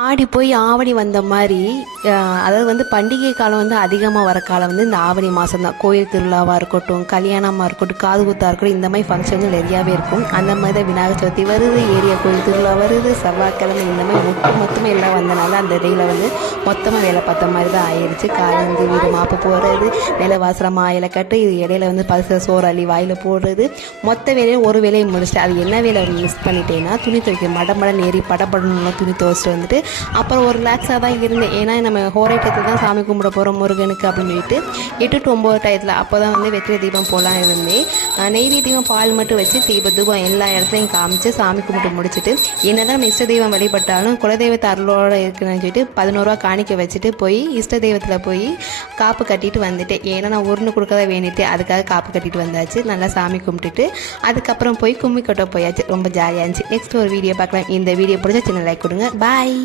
ஆடி போய் ஆவணி வந்த மாதிரி அதாவது பண்டிகை காலம் அதிகமாக வர காலம் இந்த ஆவணி மாதம் தான். கோயில் திருவிழாவாக இருக்கட்டும், கல்யாணமாக இருக்கட்டும், காது குத்தாக இருக்கட்டும், இந்த மாதிரி ஃபங்க்ஷன்கள் நிறையாவே இருக்கும். அந்த மாதிரி தான் விநாயகர் சதுர்த்தி வருது, ஏரியா கோயில் திருவிழா வருது, செவ்வாய்க்கிழமை இந்த மாதிரி மொத்தமாக எல்லாம் வந்தனால அந்த டேயில் மொத்தமாக வேலை பார்த்த மாதிரி தான் ஆயிடுச்சு. காலேந்து வீடு மாப்பு போடுறது, நில வாசலம் மாயில கட்டு, இது இடையில பரிசு சோறு அள்ளி வாயில் போடுறது, மொத்த வேலையும் ஒரு வேலையை முடிச்சுட்டு அது என்ன வேலை மிஸ் பண்ணிட்டேன்னா துணி துவைக்க மடமட நேரி படப்படணும் துணி துவைச்சிட்டு அப்புறம் ஒரு ரிலாக்ஸாக தான் இருந்தேன். ஏன்னா நம்ம ஹோரைட்டத்தில் தான் சாமி கும்பிட போகிறோம் முருகனுக்கு அப்படின்னு சொல்லிட்டு 8 to 9 டயத்தில் அப்போ தான் வெற்றிலை தீபம் போகலாம் இருந்தேன். நெய்வேத்தியம் பால் மட்டும் வச்சு தீபம் எல்லா இடத்துலையும் காமிச்சு சாமி கும்பிட்டு முடிச்சுட்டு என்னதான் நம்ம இஷ்ட தெய்வம் வழிபட்டாலும் குலதெய்வத்தை அருளோடு இருக்குன்னு சொல்லிட்டு 11 ரூபா காணிக்க வச்சுட்டு போய் இஷ்ட தெய்வத்தில் போய் காப்பு கட்டிட்டு வந்துட்டேன். ஏன்னா நான் உருண்டு கொடுக்கதான் வேண்டிட்டு அதுக்காக காப்பு கட்டிட்டு வந்தாச்சு. நல்லா சாமி கும்பிட்டுட்டு அதுக்கப்புறம் போய் கும்மி கொட்ட போயாச்சு. ரொம்ப ஜாலியாக இருந்துச்சு. நெக்ஸ்ட் ஒரு வீடியோ பார்க்கலாம். இந்த வீடியோ பிடிச்சா சின்ன லைக் கொடுங்க. பாய்.